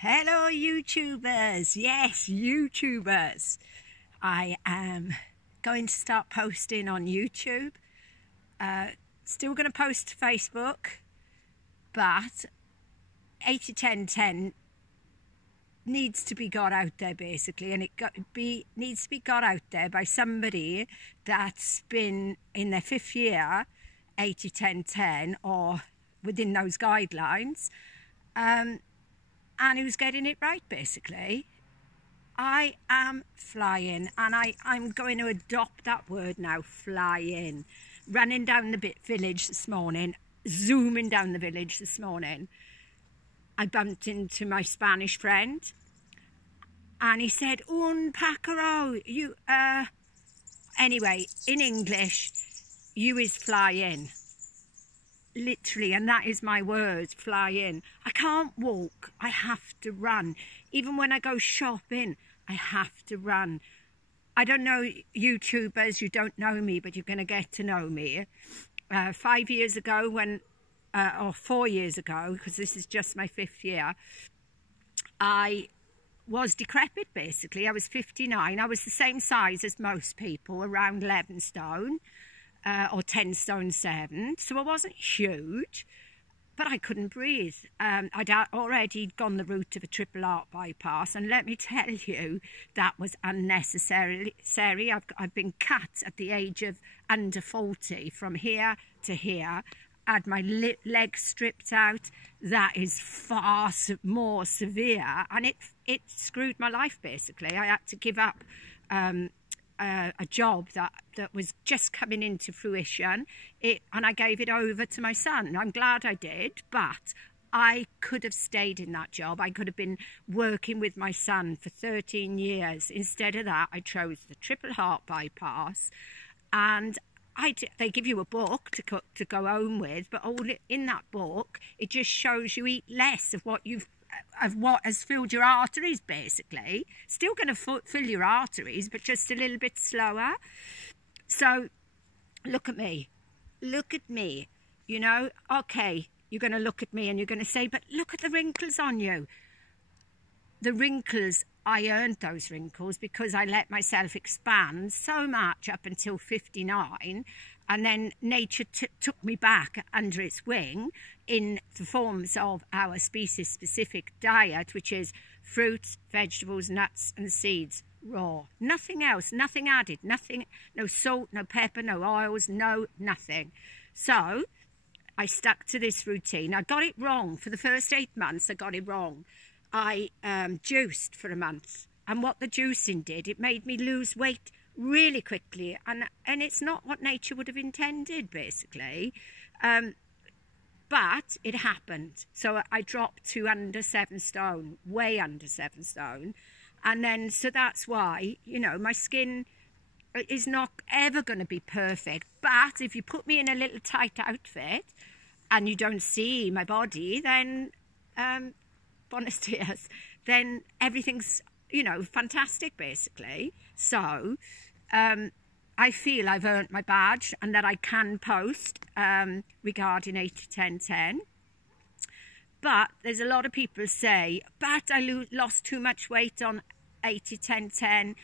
Hello YouTubers, yes YouTubers. I am going to start posting on YouTube, still going to post to Facebook, but 80-10-10 needs to be got out there basically, and needs to be got out there by somebody that's been in their 5th year 80-10-10 or within those guidelines, and who's getting it right basically. I am flying, and I'm going to adopt that word now, flying. Running down the village this morning, zooming down the village this morning, I bumped into my Spanish friend, and he said, "Un pájaro, you, anyway, in English, you is flying. Literally, and that is my words, fly in. I can't walk, I have to run. Even when I go shopping, I have to run. I don't know YouTubers, you don't know me, but you're going to get to know me. 5 years ago or 4 years ago, because this is just my 5th year, I was decrepit basically. I was 59. I was the same size as most people, around 11 stone. Or 10 stone 7, so I wasn't huge, but I couldn't breathe. I'd already gone the route of a triple heart bypass, and let me tell you, that was unnecessary. I've been cut at the age of under 40 from here to here, had my legs stripped out. That is far more severe, and it screwed my life basically. I had to give up a job that was just coming into fruition, and I gave it over to my son. I'm glad I did, but I could have stayed in that job. I could have been working with my son for 13 years. Instead of that, I chose the triple heart bypass, and they give you a book to go home with, but all in that book, it just shows you eat less of what has filled your arteries basically. Still going to fill your arteries, but just a little bit slower. So look at me, you know. Okay, you're going to look at me and you're going to say, but look at the wrinkles on you. The wrinkles, I earned those wrinkles because I let myself expand so much up until 59, and then nature took me back under its wing in the forms of our species-specific diet, which is fruits, vegetables, nuts and seeds, raw. Nothing else, nothing added, nothing, no salt, no pepper, no oils, nothing. So I stuck to this routine. I got it wrong. For the first 8 months, I got it wrong. I juiced for a month, and what the juicing did, it made me lose weight really quickly, and it's not what nature would have intended basically, but it happened. So I dropped to under 7 stone, way under 7 stone, and then so that's why, you know, my skin is not ever going to be perfect, but if you put me in a little tight outfit and you don't see my body, then Buenos dias, then everything's, you know, fantastic basically. So I feel I've earned my badge and that I can post regarding 80-10-10. But there's a lot of people say, but I lost too much weight on 80-10-10,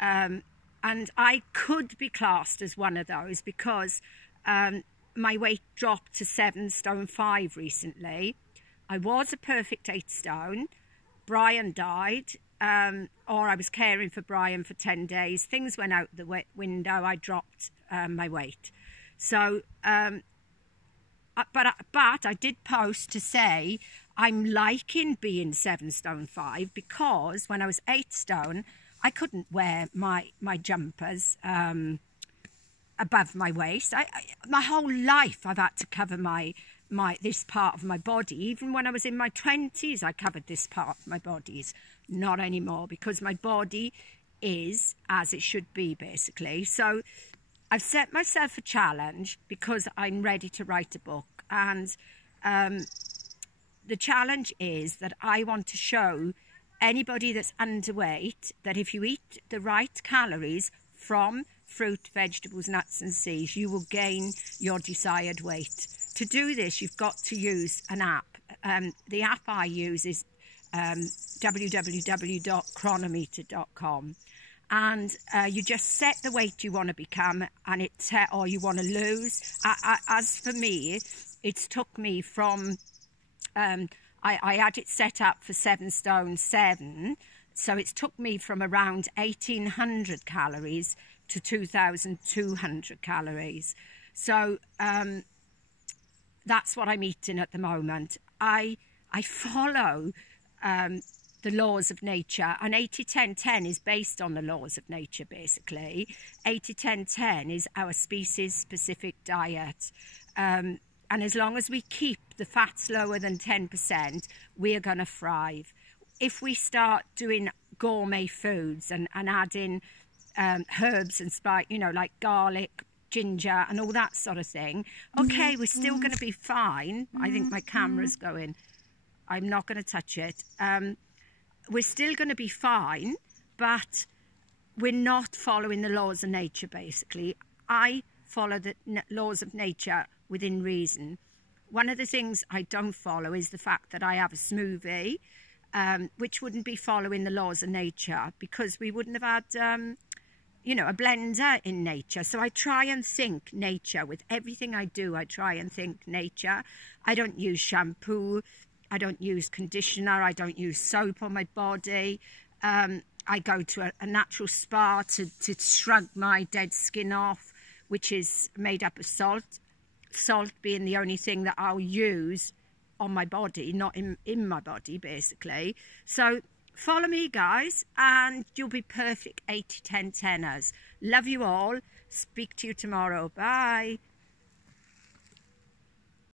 and I could be classed as one of those because my weight dropped to 7 stone 5 recently. I was a perfect 8 stone. Brian died, or I was caring for Brian for 10 days. Things went out the window. I dropped my weight. So, but I did post to say I'm liking being 7 stone 5 because when I was 8 stone, I couldn't wear my jumpers above my waist. My whole life I've had to cover this part of my body. Even when I was in my 20s, I covered this part of my body. Not anymore, because my body is as it should be basically. So I've set myself a challenge because I'm ready to write a book, and the challenge is that I want to show anybody that's underweight that if you eat the right calories from fruit, vegetables, nuts and seeds, you will gain your desired weight. To do this, you've got to use an app. The app I use is www.cronometer.com, and you just set the weight you want to become, and or you want to lose. As for me, it's took me from I had it set up for 7 stone 7, so it's took me from around 1,800 calories to 2,200 calories. So that's what I'm eating at the moment. I follow the laws of nature, and 80-10-10 is based on the laws of nature, basically. 80-10-10 is our species-specific diet. And as long as we keep the fats lower than 10%, we're going to thrive. If we start doing gourmet foods and adding herbs and spice, like garlic, ginger and all that sort of thing, okay, we're still going to be fine. I think my camera's going. I'm not going to touch it. We're still going to be fine, but we're not following the laws of nature, basically. I follow the laws of nature within reason. One of the things I don't follow is the fact that I have a smoothie, which wouldn't be following the laws of nature, because we wouldn't have had a blender in nature. So I try and think nature. With everything I do, I try and think nature. I don't use shampoo. I don't use conditioner. I don't use soap on my body. I go to a natural spa to shrug my dead skin off, which is made up of salt. Salt being the only thing that I'll use on my body, not in my body, basically. So follow me, guys, and you'll be perfect 80-10-10ers. Love you all. Speak to you tomorrow. Bye.